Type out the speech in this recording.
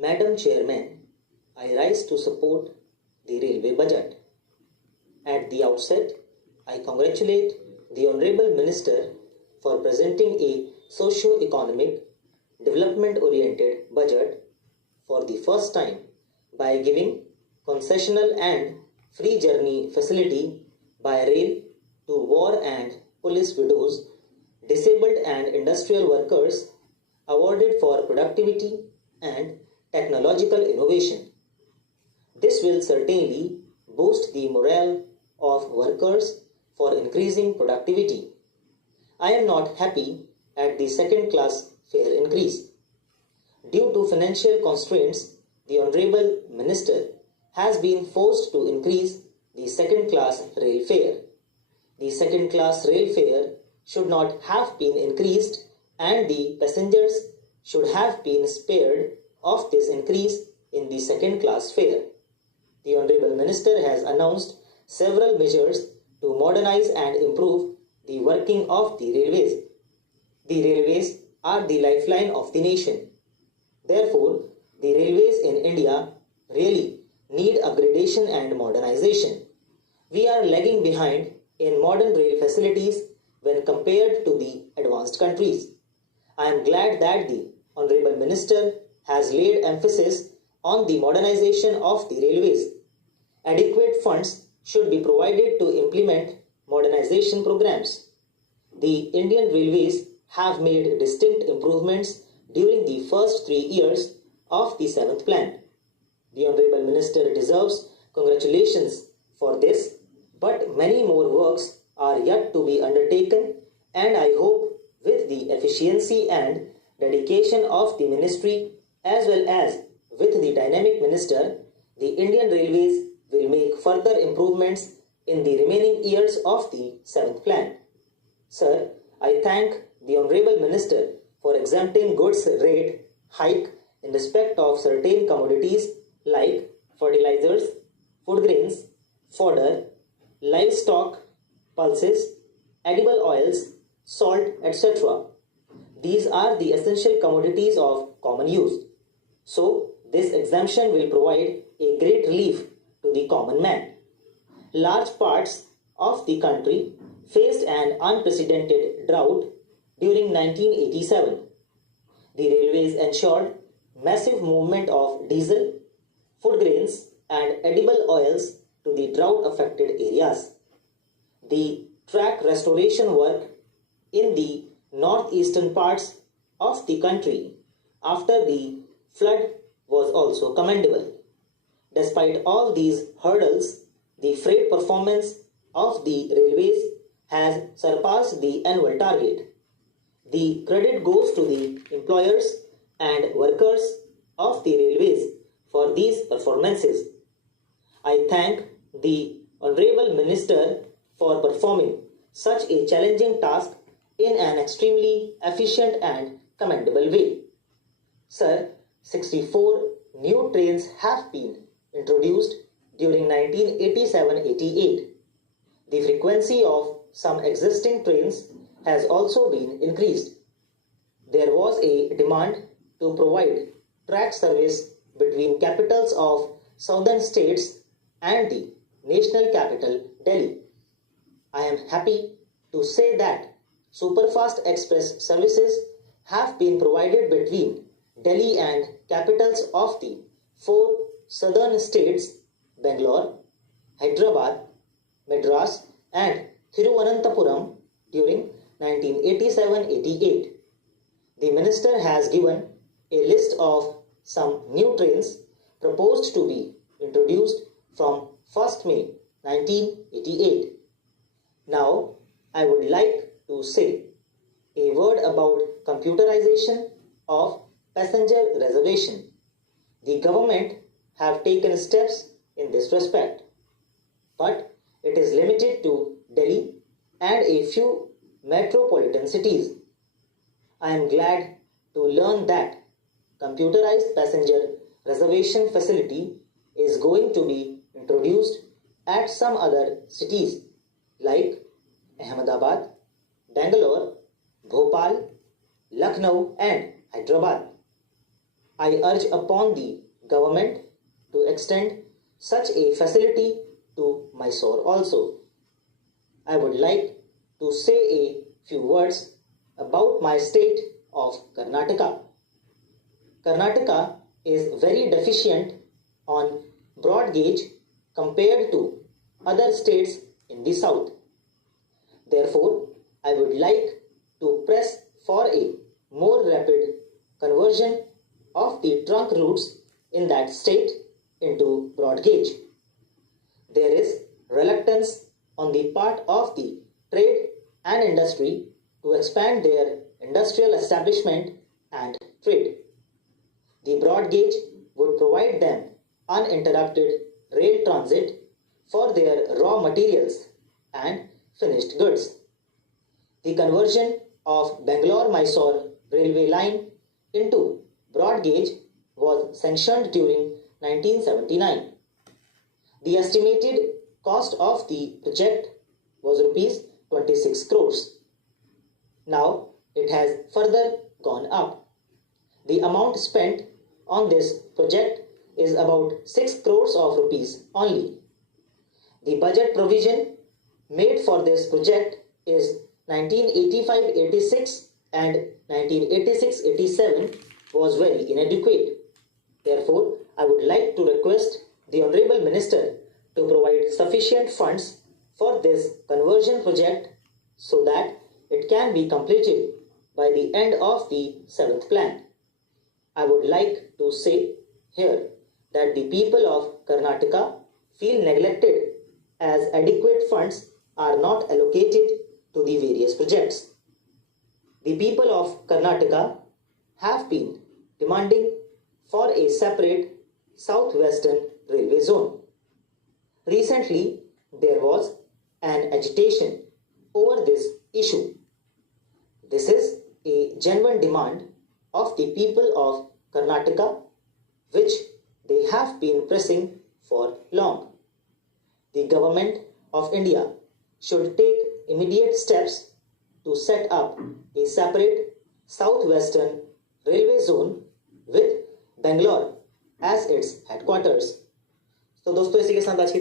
Madam Chairman, I rise to support the railway budget. At the outset, I congratulate the Honorable Minister for presenting a socio-economic, development-oriented budget for the first time by giving concessional and free journey facility by rail to war and police widows, disabled and industrial workers awarded for productivity and technological innovation. This will certainly boost the morale of workers for increasing productivity. I am not happy at the second class fare increase. Due to financial constraints, the Honorable Minister has been forced to increase the second class rail fare. The second class rail fare should not have been increased and the passengers should have been spared of this increase in the second class fare. The Honorable Minister has announced several measures to modernize and improve the working of the railways. The railways are the lifeline of the nation. Therefore, the railways in India really need upgradation and modernization. We are lagging behind in modern rail facilities when compared to the advanced countries. I am glad that the Honorable Minister has laid emphasis on the modernization of the railways. Adequate funds should be provided to implement modernization programs. The Indian Railways have made distinct improvements during the first 3 years of the 7th plan. The Honorable Minister deserves congratulations for this, but many more works are yet to be undertaken, and I hope with the efficiency and dedication of the ministry as well as with the dynamic minister, the Indian Railways will make further improvements in the remaining years of the 7th plan. Sir, I thank the Honorable Minister for exempting goods rate hike in respect of certain commodities like fertilizers, food grains, fodder, livestock, pulses, edible oils, salt, etc. These are the essential commodities of common use. So, this exemption will provide a great relief to the common man. Large parts of the country faced an unprecedented drought during 1987. The railways ensured massive movement of diesel, food grains and edible oils to the drought-affected areas. The track restoration work in the northeastern parts of the country after the flood was also commendable. Despite all these hurdles, the freight performance of the railways has surpassed the annual target. The credit goes to the employers and workers of the railways for these performances. I thank the Honorable Minister for performing such a challenging task in an extremely efficient and commendable way. Sir, 64 new trains have been introduced during 1987-88. The frequency of some existing trains has also been increased. There was a demand to provide track service between capitals of southern states and the national capital Delhi. I am happy to say that superfast express services have been provided between Delhi and capitals of the 4 southern states Bangalore, Hyderabad, Madras and Thiruvananthapuram during 1987-88. The Minister has given a list of some new trains proposed to be introduced from 1st May 1988. Now, I would like to say a word about computerization of passenger reservation. The government have taken steps in this respect, but it is limited to Delhi and a few metropolitan cities. I am glad to learn that computerized passenger reservation facility is going to be introduced at some other cities like Ahmedabad, Bangalore, Bhopal, Lucknow and Hyderabad. I urge upon the government to extend such a facility to Mysore also. I would like to say a few words about my state of Karnataka. Karnataka is very deficient on broad gauge compared to other states in the south. Therefore, I would like to press for a more rapid conversion of the trunk routes in that state into broad gauge. There is reluctance on the part of the trade and industry to expand their industrial establishment and trade. The broad gauge would provide them uninterrupted rail transit for their raw materials and finished goods. The conversion of Bangalore-Mysore railway line into broad gauge was sanctioned during 1979. The estimated cost of the project was rupees 26 crores. Now it has further gone up. The amount spent on this project is about 6 crores of rupees only. The budget provision made for this project is 1985-86 and 1986-87 was very inadequate. Therefore, I would like to request the Honorable Minister to provide sufficient funds for this conversion project so that it can be completed by the end of the 7th plan. I would like to say here that the people of Karnataka feel neglected as adequate funds are not allocated to the various projects. The people of Karnataka have been demanding for a separate southwestern railway zone. Recently, there was an agitation over this issue. This is a genuine demand of the people of Karnataka, which they have been pressing for long. The government of India should take immediate steps to set up a separate southwestern railway zone with Bangalore as its headquarters. तो दोस्तों इसी के साथ आज की